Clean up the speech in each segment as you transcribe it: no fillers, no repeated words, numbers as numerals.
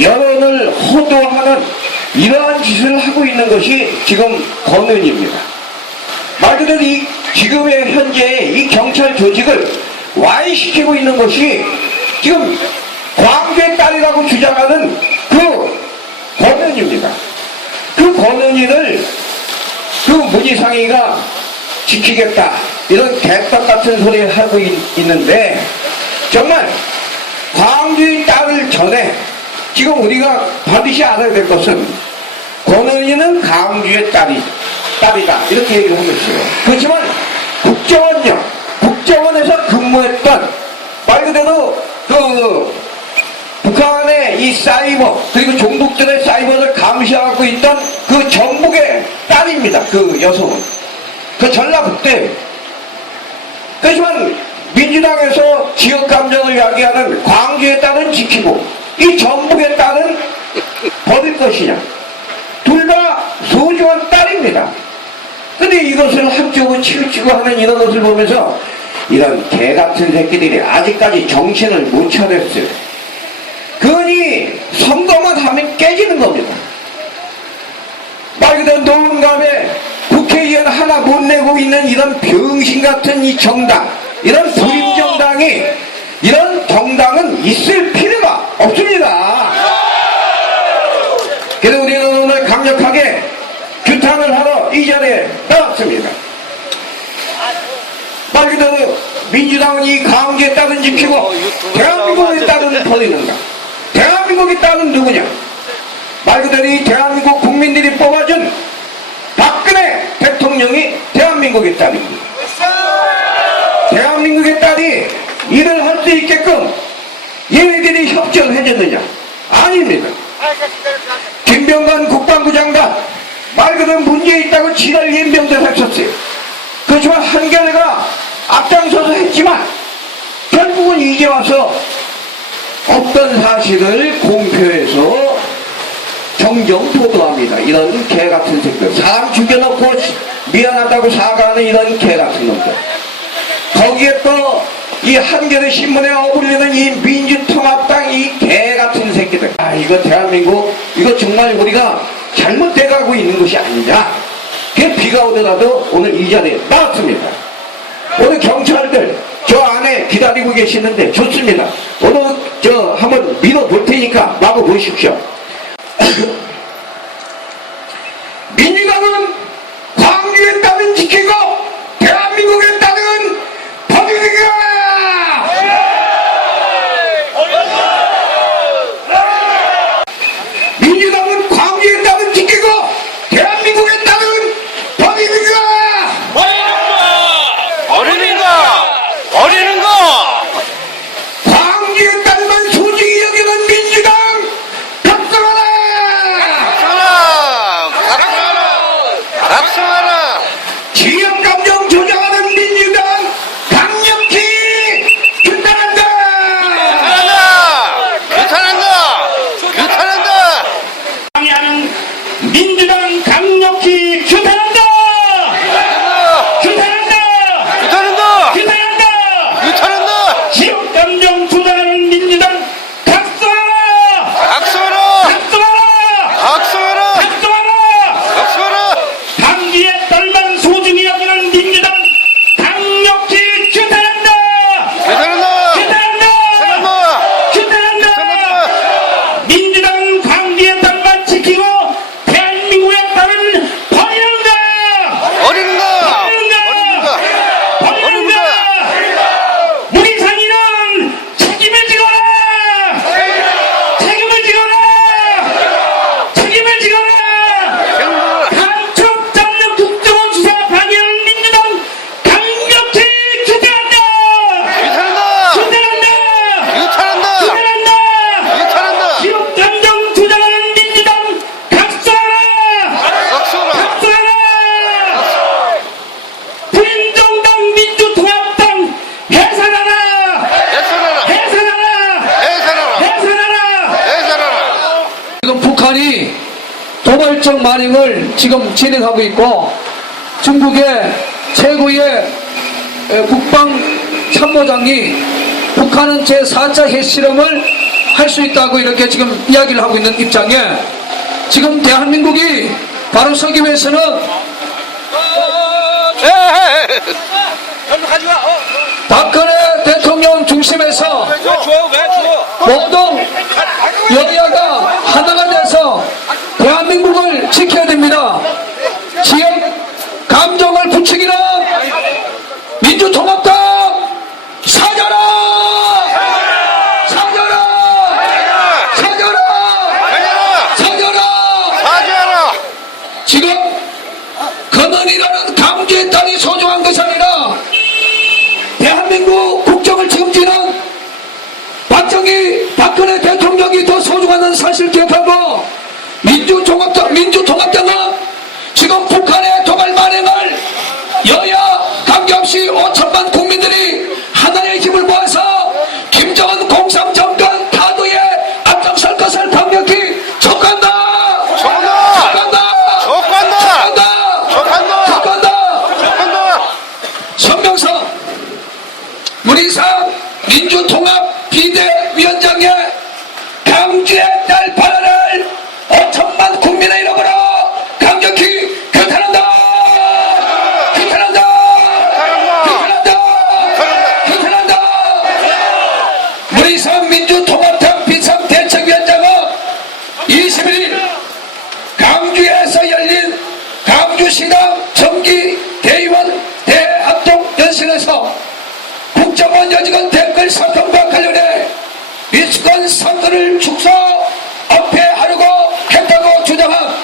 여론을 호도하는 이러한 짓을 하고 있는 것이 지금 권은입니다. 말 그대로 지금의 현재의 이 경찰 조직을 와해시키고 있는 것이 지금 광주의 딸이라고 주장하는 그 권은입니다. 그 권은이를 그 문희상이가 지키겠다 이런 개떡 같은 소리를 하고 있는데, 정말 광주의 딸을 전에 지금 우리가 반드시 알아야 될 것은 권은이는 광주의 딸이다 이렇게 얘기를 하고 있어요. 그렇지만 국정원에서 근무했던 말 그대로 그 북한의 이 사이버 그리고 종북들의 사이버를 감시하고 있던 그 전북의 딸입니다. 그 여성은 그 전라북도에. 그렇지만 민주당에서 지역감정을 야기하는 광주의 딸은 지키고 이 전북의 딸은 버릴 것이냐. 둘 다 소중한 딸입니다. 근데 이것을 한쪽으로 치우치고 하는 이런 것을 보면서 이런 개같은 새끼들이 아직까지 정신을 못 차렸어요. 그러니 선거만 하면 깨지는 겁니다. 말 그대로 노원감에 국회의원 하나 못 내고 있는 이런 병신같은 이 정당, 이런 불임정당이, 이런 정당은 있을 필요가 없습니다. 그래서 우리는 오늘 강력하게 규탄을 하러 이 자리에 나왔습니다. 말 그대로 민주당은 이 강주의 딸은 지키고 대한민국의 딸은 버리는가. 대한민국의 딸은 누구냐. 말 그대로 이 대한민국 국민들이 뽑아준 박근혜 대통령이 대한민국의 딸입니다. 대한민국의 딸이 일을 할 수 있게끔 얘네들이 협조를 해줬느냐. 아닙니다. 김병관 국방부 장관 말 그대로 문제 있다고 지랄 연병대사 했었어요. 그렇지만 한겨레가 앞장서서 했지만 결국은 이제 와서 어떤 사실을 공표해서 정정 보도합니다. 이런 개같은 새끼들. 사람 죽여놓고 미안하다고 사과하는 이런 개같은 놈들. 거기에 또 이 한겨레 신문에 어울리는 이 민주통합당 이 개같은 새끼들. 아, 이거 대한민국 이거 정말 우리가 잘못돼가고 있는 것이 아니냐. 그게 비가 오더라도 오늘 이 자리에 나왔습니다. 오늘 경찰들 저 안에 기다리고 계시는데 좋습니다. 오늘 저 한번 밀어볼 테니까 마구 보십시오. 민주당은 광주의 딸은 지키고 대한민국의 딸은 버리는가. 민주당은 광주의 딸은 지키고 대한민국의 딸은 버리는가. 어리는가? 광주의 딸만 소중히 여기는 민주당 각성하라! 각성하라! 지역감정 조장하는 민주당 강력히 규탄한다! 규탄한다! 방해하는 민주당 강력히 규탄한다! 지역감정 조장하는 민주당 각성하라! 강기의 딸만 소중히 여기는 민주당 강력히 규탄한다! 민주당은 광주의 딸만 지키고 대한민국의 딸은 버리는가? 문희상이는 책임을 지거라! 간첩 잡는 국정원 수사 방해하는 민주당 강력히 규탄한다! 지역감정 조장하는 민주당 각성하라! 불인정당 민주통합당 해산하라! 지금 북한이 도발적 만행을 지금 진행하고 있고, 중국의 최고의 국방참모장이 북한은 제4차 핵실험을 할 수 있다고 이렇게 지금 이야기를 하고 있는 입장에 지금 대한민국이 바로 서기 위해서는 박근혜 대통령 중심에서 모든 여야가 하나가 돼서 대한민국을 지켜야 됩니다. 지역 감정을 부추기는 민주통합당 사겨라! 사겨라! 사겨라! 사겨라! 지금 근원이라는 강주의 땅이 소중한 것이 아니라 대한민국 국정을 책임지는 박근혜 대통령이 더 소중한 사실을 기억하고 민주통합당은 지금 북한의 도발 만행을 여야 관계없이 5천만 국민들이 하나의 힘을 모아서 김정은 공산정권 타도에 앞장설 것을 강력히 촉구한다! 성명서 문희상 민주통합 비대위원장의 강주의 딸 발언을 5천만 국민의 이름으로 강력히 규탄한다! 규탄한다! 규탄한다! 규탄한다! 문희상 민주통합당 비상대책위원장은 21일 강주에서 열린 강주시당 정기 대의원 대합동연설에서 국정원 여직원 댓글 사건과 관련해 미수건 사건을 축소 은폐하려고 했다고 주장한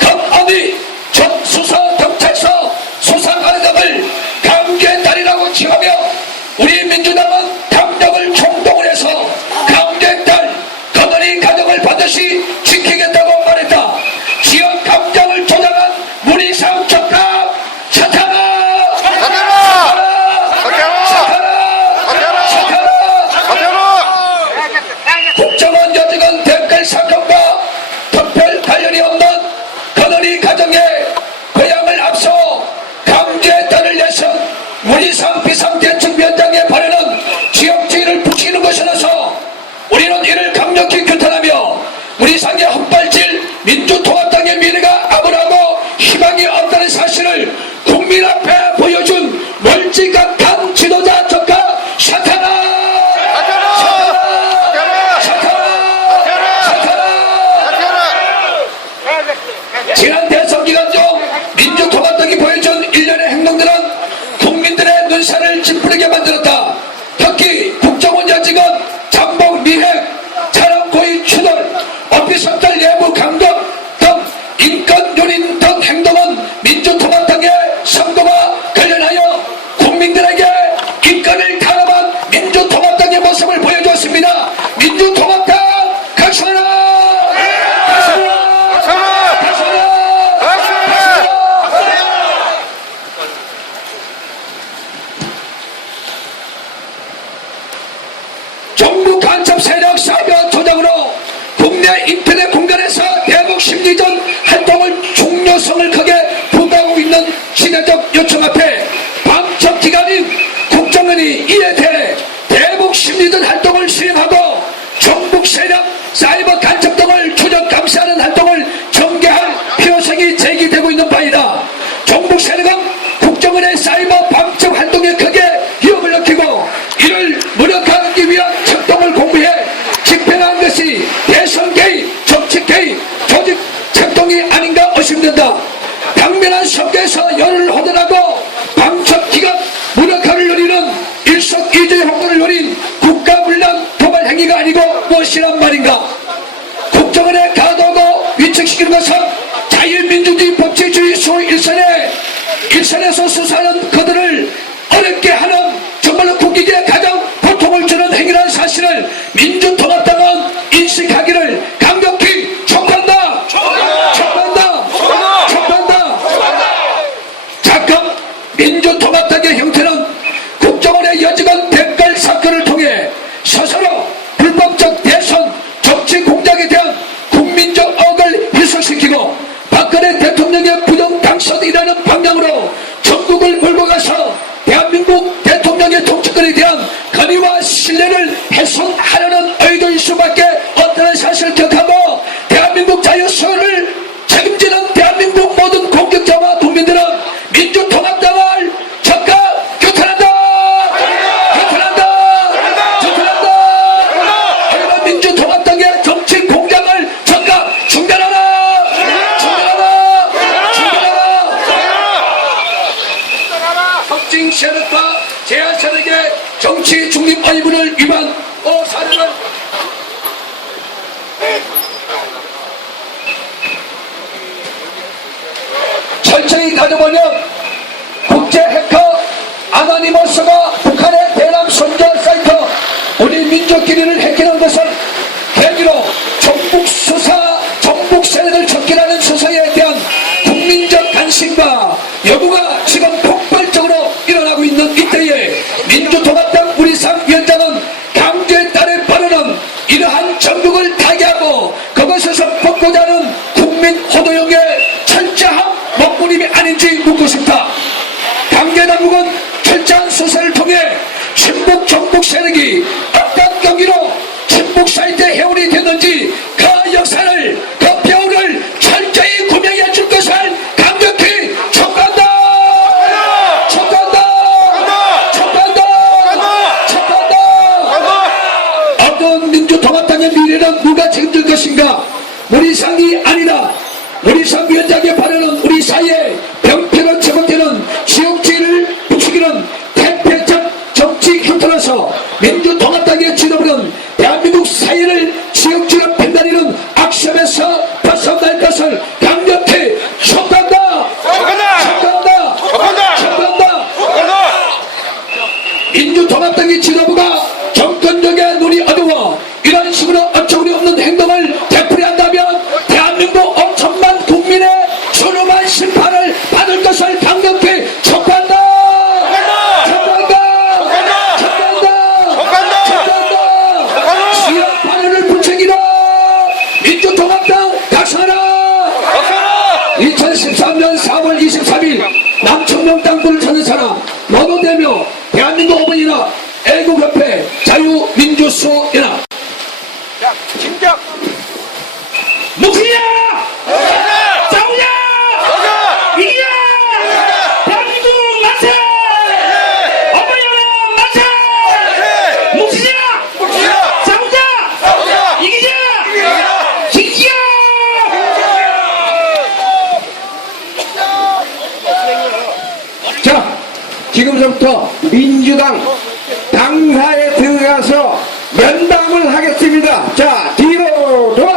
검언이 적수사 경찰서 수사관장을 강주의 딸이라고 칭하며 우리 민주당은 강력을 총동을 해서 강주의 딸 검언이 가정을 반드시 지키겠다고 말했다. 지역 감정을 조장한 문희상 적각 사퇴하라! 국정원 여직원 댓글 사건과 특별 관련이 없는 건어리 가정의 고향을 앞서 강주의 딸을 내선 문희상 비상대책위원장의 발언은 지역주의를 부추기는 것이라서 우리는 이를 강력히 규탄하며 문희상의 헛발질 민주통합당의 미래가 암울하고 희망이 없다는 사실을 국민 앞에 보여준 멀찌감한 지도자 적각 사퇴하라! 지난 대선 기간 중 민주통합당이 보여준 일련의 행동들은 국민들의 눈살을 찌푸리게 만들었다. 특히 국정원 여직원 잠복 미행, 차량 고의 추돌, 오피스들 내부 강력 등 인권 요인 등 행동은 민주통합당의 선거와 관련하여 국민들에게 인권을 탄압한 민주통합당의 모습을 보여주었습니다. 민주통합당 각성하라! 정부 간첩 세력 사이버 조작으로 국내 인터넷 공간에서 대북 심리전 활동을 중요성을 크게 부과하고 있는 시대적 요청 앞에 방첩 기관인 국정원이 이에 대해 대북 심리전 활동을 수행하고 정북 세력 사이버 간첩 등을 추적 감시하는 활동을 전개할 필요성이 제기되고 있는 바이다. 정북 세력은 국정원의 사이버 방첩 활동에 크게 위협을 느끼고 이를 무력화하기 위한策동을 공부해 집행한 것이 대선 개입, 정치 개입, 조직策동이 아닌가 의심된다. 당면한 선거에서 열을 호전하고 방첩기관 무력화를 노리는 일석이조의 홍보를 노린 국가문란 도발 행위가 아니고 무엇이란 말인가. 국정원의 가도고 위축시키는 것은 자유민주주의 법치주의 수 일선에서 수사하는 그들을 어렵게 하는 정말로 국익에 가장 고통을 주는 행위라는 사실을 민주통합당은 인식하기를 강력히 촉구한다. 촉구한다. 촉구한다. 작금 민주통합당의 형태는 국정원의 여직원 댓글 사건을 통해 스스로 불법적 대선 정치 공작에 대한 국민적 억을 희석시키고 박근혜 대통령의 부정 당선이라는 방향으로 전국을 몰고 가서 대한민국 대통령의 통치권에 대한 건의와 신뢰를 훼손하려는 의도일 수밖에 수밖에 없다는 사실을 기억하고 대한민국 자유수호를 책임지는 대한민국 모든 공직자와 국민들은 민주통합당을 적극 규탄한다! 규탄한다! 규탄한다! 하지만 민주통합당의 정치 공작을 적극 중단하라! 중단하라! 중단하라! 특징 세력과 제한 세력의 정치 중립 의무를 위반 사례는 철저히 가져보면 국제 해커 아나니머스가 북한의 대남 선전 사이트 우리 민족끼리를 해킹한 것은 계기로 정북 수사, 정북 세력을 척결하는 수사에 대한 국민적 관심과 요구가 지금 폭발적으로 일어나고 있는 이때에 민주통합당 우리상 위원장은 강제에 따른 발언은 이러한 정국을 타개하고 그것에서 벗고자 하는 국민 호도용의 철저한 먹구름이 아닌지 묻고 싶다. 강제당국은 철저한 수사를 통해 친북 정북 세력이 어떤 경기로 친북 사이트에 해운이 됐는지 그 역사를 그 배후를 철저히 구명해 줄 것을 강력히 촉구한다. 촉구한다. 촉구한다. 촉구한다. 어떤 민주통합당의 미래는 누가 책임질 것인가? 우리 상이 아니라 우리 상 위원장의 발언은 우리 사회의 병폐로 제공되는 지역주의를 부추기는 대표적 정치 흉터라서 민주통합당의 지도부는 대한민국 사회를 지역주의로 펜다리는 악심에서 벗어날 것을 강력히 촉구한다. 촉구한다. 촉구한다. 민주통합당의 지도부가 정권력의 눈이 어두워 이런 식으로 어처구니 없는 행동을 되풀이한다면 대한민국 엄청난 국민의 준엄한 심판을 받을 것을 강력히 촉구한다. 촉구한다. 촉구한다. 촉구한다. 수협 발언을 부추기라. 민주통합당 각성하라. 2013년 4월 23일 남청동 땅굴을 찾는 사람 노동대표 대한민국 어머니나 애국협회 자유민주수연합 자, 진정! 묵히자! 싸우자! 이기자! 대한민국 만세! 어머니나 만세! 묵히자! 싸우자! 이기자! 이기자! 자, 지금부터 민주당 당사에 들어가서 면담을 하겠습니다. 자, 뒤로 돌아!